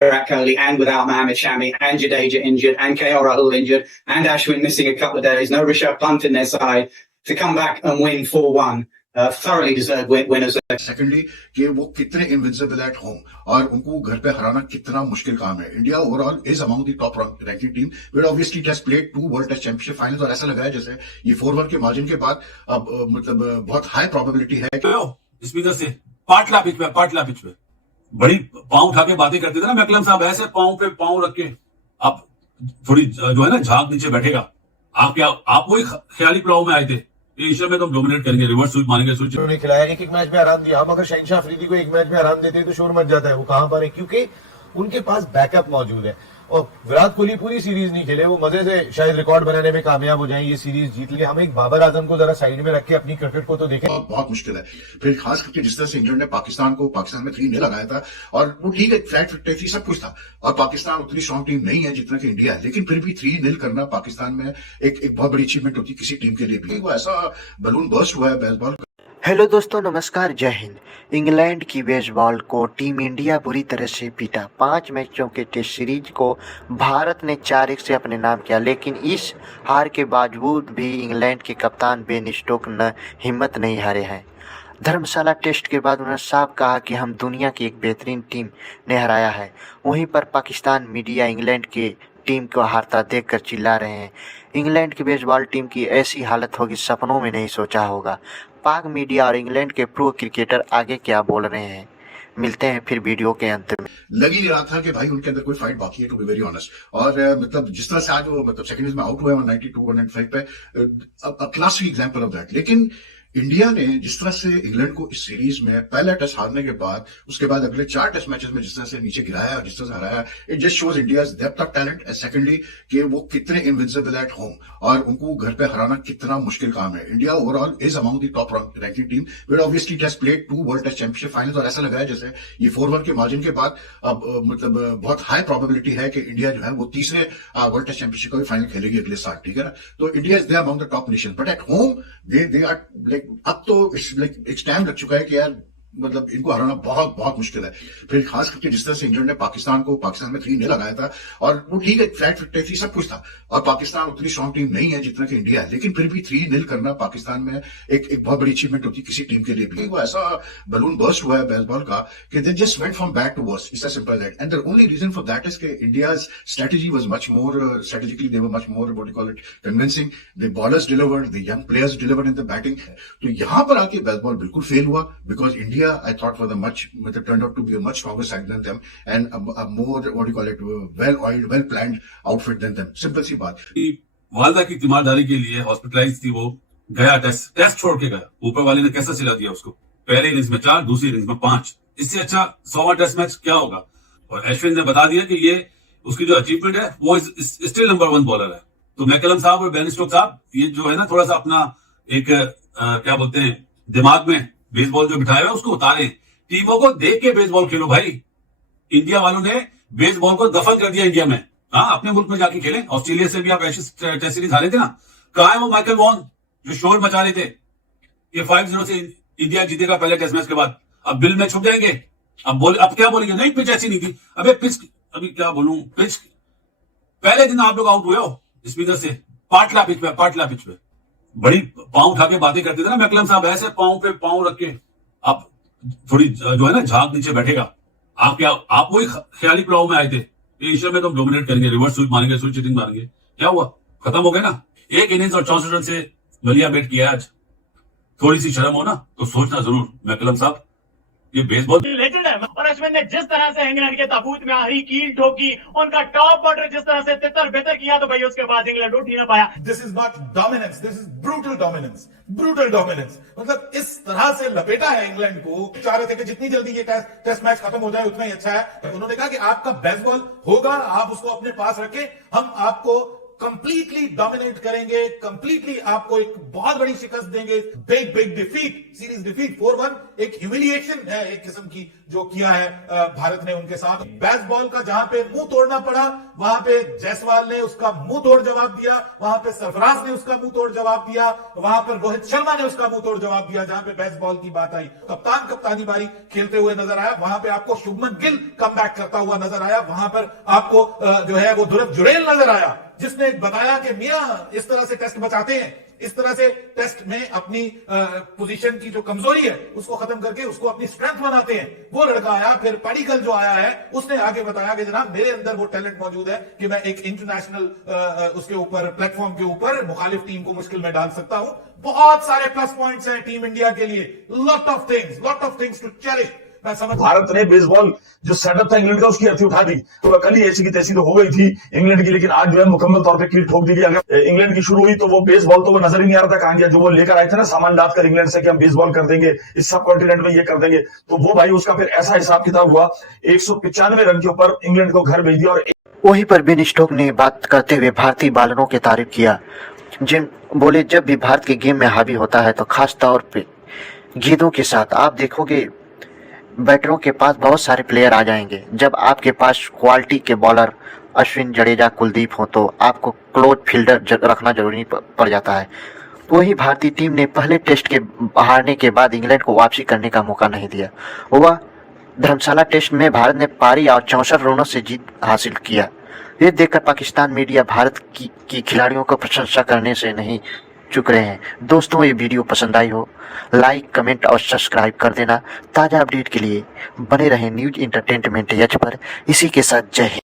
Virat Kohli and without Mohammad Shami and Jadeja injured and KL Rahul injured and Ashwin missing a couple of days, no Rishabh Pant in their side, to come back and win 4-1. Thoroughly deserved winners. Secondly कि वो कितने invincible at home और उनको घर पे हराना कितना मुश्किल काम है. India overall is among the top ranking team, but obviously it has played 2 world test championship finals और ऐसा लग रहा है जैसे ये 4-1 के मार्जिन के बाद अब मतलब बहुत हाई प्रोबेबिलिटी है कि स्पीकर से पाटला पिच पे बड़ी पांव उठा के बातें करते थे ना मैकलम साहब, ऐसे पांव पे पांव रख के आप थोड़ी जो है ना झाग नीचे बैठेगा. आप वही ख्याली प्लाव में आए थे एशिया में तो डोमिनेट करेंगे, रिवर्स स्वीप मारेंगे. स्विच उन्होंने खिलाया, एक मैच में आराम दिया. हम अगर शहनशाह अफरीदी को एक मैच में आराम देते हैं तो शोर मच जाता है. वो कहां पर है? क्योंकि उनके पास बैकअप मौजूद है. और विराट कोहली पूरी सीरीज नहीं खेले, वो मजे से शायद रिकॉर्ड बनाने में कामयाब हो जाएं, ये सीरीज जीत लिए. हम एक बाबर आजम को जरा साइड में रख के अपनी क्रिकेट को तो देखें. बहुत मुश्किल है. फिर खास करके जिस तरह से इंग्लैंड ने पाकिस्तान में 3-0 लगाया था और वो ठीक है, फ्लैट फिट थी, सब कुछ था और पाकिस्तान उतनी स्ट्रॉन्ग टीम नहीं है जितना कि इंडिया है, लेकिन फिर भी 3-0 करना पाकिस्तान में एक बहुत बड़ी अचीवमेंट होती है किसी टीम के लिए भी. वो ऐसा बलून बर्स्ट हुआ है बेसबॉल. हेलो दोस्तों, नमस्कार, जय हिंद. इंग्लैंड की बेसबॉल को टीम इंडिया बुरी तरह से पीटा. 5 मैचों के टेस्ट सीरीज को भारत ने 4-1 से अपने नाम किया, लेकिन इस हार के बावजूद भी इंग्लैंड के कप्तान बेन स्टोक्स ने हिम्मत नहीं हारे हैं. धर्मशाला टेस्ट के बाद उन्होंने साफ कहा कि हम दुनिया की एक बेहतरीन टीम ने हराया है. वहीं पर पाकिस्तान मीडिया इंग्लैंड की टीम को हारता देखकर चिल्ला रहे हैं. इंग्लैंड की बेसबॉल टीम की ऐसी हालत होगी, सपनों में नहीं सोचा होगा. पाक मीडिया और इंग्लैंड के प्रो क्रिकेटर आगे क्या बोल रहे हैं, मिलते हैं फिर वीडियो के अंत में. लग ही नहीं रहा था कि भाई उनके अंदर कोई फाइट बाकी है, टू बी वेरी ऑनेस्ट. और मतलब जिस तरह से आज वो मतलब सेकंड में आउट हुए 192-195 पे, क्लासिक एग्जांपल ऑफ दैट. लेकिन इंडिया ने जिस तरह से इंग्लैंड को इस सीरीज में पहला टेस्ट हारने के बाद उसके बाद अगले 4 टेस्ट मैचेस में जिस तरह से नीचे गिराया और जिस तरह से हराया, it just shows India's depth of talent. And secondly कि वो कितने इनविंसिबल एट होम और उनको घर पे हराना कितना मुश्किल काम है. India overall is among the top ranking team, but obviously it has played 2 world test championship finals और ऐसा लग रहा है जैसे ये 4-1 के मार्जिन के बाद अब मतलब बहुत हाई प्रोबेबिलिटी है कि इंडिया जो है वो तीसरे वर्ल्ड टेस्ट चैंपियनशिप का भी फाइनल खेलेगी अगले साल. ठीक है ना. तो India is there among the top nation, but at home they are like अब तो एक स्टैम्प लग चुका है कि यार मतलब इनको हराना बहुत बहुत मुश्किल है. फिर खास करके जिस तरह से इंग्लैंड ने पाकिस्तान में 3-0 लगाया था और वो ठीक है, फ्लैट फिट थी, सब कुछ था और पाकिस्तान उतनी स्ट्रॉन्ग टीम नहीं है जितना कि इंडिया है, लेकिन फिर भी 3-0 करना पाकिस्तान में एक बहुत बड़ी अचीवमेंट होती है किसी टीम के लिए भी. वो ऐसा बलून बर्स्ट हुआ है बेसबॉल का कि they just went from bad to worse. It's as simple that. And the only reason for that is कि India's strategy was much more strategically, they were much more what you call it convincing. The bowlers delivered, the young players delivered in the batting. तो यहां पर आके baseball बिल्कुल fail हुआ because India I thought for turned out to be a much stronger side than them and a more what you call it well-oiled, well-planned outfit than them. Simple सी बात. वालदा की तीमारदारी के लिए हॉस्पिटलाइज थी, वो गया टेस्ट छोड़ के गया. ऊपर वाले ने कैसा सिला दिया उसको. पहले इनिंग्स में 4, दूसरी इनिंग्स में 5. इससे अच्छा 100वां टेस्ट मैच क्या होगा. और अश्विन ने बता दिया कि ये उसकी जो अचीवमेंट है वो स्टिल नंबर 1 बॉलर है. तो मैकलम साहब और बेन स्टोक्स साहब ये जो है ना थोड़ा सा अपना एक क्या बोलते हैं दिमाग में बेसबॉल जो बिठाया है उसको उतारे. टीमों को देख के बेसबॉल खेलो भाई. इंडिया वालों ने बेसबॉल को दफन कर दिया इंडिया में. हाँ, अपने मुल्क में जाके खेलें. ऑस्ट्रेलिया से भी आप ऐसी टेस्ट सीरीज हारे थे ना. कहा है वो माइकल वॉन जो शोर मचा रहे थे कि 5-0 से इंडिया जीतेगा पहले टेस्ट मैच के बाद. अब बिल में छुप जाएंगे. अब क्या बोलेंगे, नहीं पिच ऐसी नहीं थी. अबे पिच, अभी क्या बोलूं, पिच पहले दिन आप लोग आउट हुए हो स्पीकर से पाटला पिच पे बड़ी पांव उठा के बातें करते थे ना मैकलम साहब, ऐसे पांव पे पांव रख के आप थोड़ी जो है ना झाग नीचे बैठेगा. आप वही ख्याली प्लाव में आए थे एशिया में तो डोमिनेट करेंगे, रिवर्स स्वीप मारेंगे, स्विच हिटिंग मारेंगे. क्या हुआ, खत्म हो गए ना. 1 इनिंग्स और 64 रन से वलिया बेट किया आज. थोड़ी सी शर्म हो ना तो सोचना जरूर मैकलम साहब, ये बेसबॉल लेजेंड है. और अश्विन ने जिस तरह से इंग्लैंड के ताबूत में आही कील ठोकी, उनका टॉप ऑर्डर जिस तरह से तितर बितर किया, तो भाई उसके बाद इंग्लैंड उठ ही ना पाया. This is not dominance, this is brutal dominance. मतलब इस तरह से लपेटा है इंग्लैंड को. चाह रहे थे कि जितनी जल्दी ये टेस्ट मैच खत्म हो जाए उतना ही अच्छा है. उन्होंने कहा कि आपका बेसबॉल होगा, आप उसको अपने पास रखें, हम आपको कंप्लीटली डोमिनेट करेंगे, कंप्लीटली आपको एक बहुत बड़ी शिकस्त देंगे। Big big defeat, series defeat 4-1 एक ह्यूमिलिएशन है एक किस्म की जो किया है भारत ने उनके साथ। बेसबॉल का जहां पे मुंह तोड़ना पड़ा वहां पे जायसवाल ने उसका मुंह तोड़ जवाब दिया, वहां पे सरफराज ने उसका मुंह तोड़ जवाब दिया, वहां पर रोहित शर्मा ने उसका मुंह तोड़ जवाब दिया। जहां पे बेसबॉल की बात आई, कप्तानी बारी खेलते हुए नजर आया, वहां पे आपको शुभमन गिल कमबैक करता हुआ नजर आया, वहां पर आपको जो है वो ध्रुव जुड़ेल नजर आया जिसने बताया कि मियां इस तरह से टेस्ट बचाते हैं, इस तरह से टेस्ट में अपनी पोजीशन की जो कमजोरी है उसको खत्म करके उसको अपनी स्ट्रेंथ बनाते हैं। वो लड़का आया, फिर पाडिकल जो आया है उसने आगे बताया कि जनाब मेरे अंदर वो टैलेंट मौजूद है कि मैं एक इंटरनेशनल उसके ऊपर प्लेटफॉर्म के ऊपर मुखालिफ टीम को मुश्किल में डाल सकता हूं। बहुत सारे प्लस पॉइंट्स हैं टीम इंडिया के लिए, lot of things to cherish. Bharat ने बेसबॉल जो सेटअप था इंग्लैंड का उसकी अर्थी उठा दी, तो कल ही ऐसी की तैसी तो हो गई थी इंग्लैंड की, लेकिन आज जो है मुकम्मल तौर पे कील ठोक दी गई। अगर इंग्लैंड की शुरू हुई तो वो बेसबॉल तो वो नजर ही नहीं आ रहा था कहां गया, जो वो लेकर आए थे ना सामान लाद कर इंग्लैंड से कि हम बेसबॉल कर देंगे इस सब कॉन्टिनेंट में ये कर देंगे, तो वो भाई उसका फिर ऐसा हिसाब किताब हुआ 195 रन के ऊपर इंग्लैंड को घर भेज दिया। और वहीं पर बेन स्टोक्स ने बात करते हुए भारतीय बॉलरों की तारीफ किया, जिन बोले जब भी भारत के गेम में हावी होता है तो खास तौर पे गेंदों के साथ आप देखोगे बैटरों के पास बहुत सारे प्लेयर आ जाएंगे। जब आपके पास क्वालिटी के बॉलर अश्विन, जडेजा, कुलदीप हो तो आपको क्लोज फील्डर रखना जरूरी पड़ जाता है। वही भारतीय टीम ने पहले टेस्ट के हारने के बाद इंग्लैंड को वापसी करने का मौका नहीं दिया। वह धर्मशाला टेस्ट में भारत ने पारी और 64 रनों से जीत हासिल किया। ये देखकर पाकिस्तान मीडिया भारत की खिलाड़ियों को प्रशंसा करने से नहीं चुक रहे हैं। दोस्तों ये वीडियो पसंद आई हो लाइक, कमेंट और सब्सक्राइब कर देना। ताज़ा अपडेट के लिए बने रहें न्यूज एंटरटेनमेंट एच पर। इसी के साथ जय हिंद।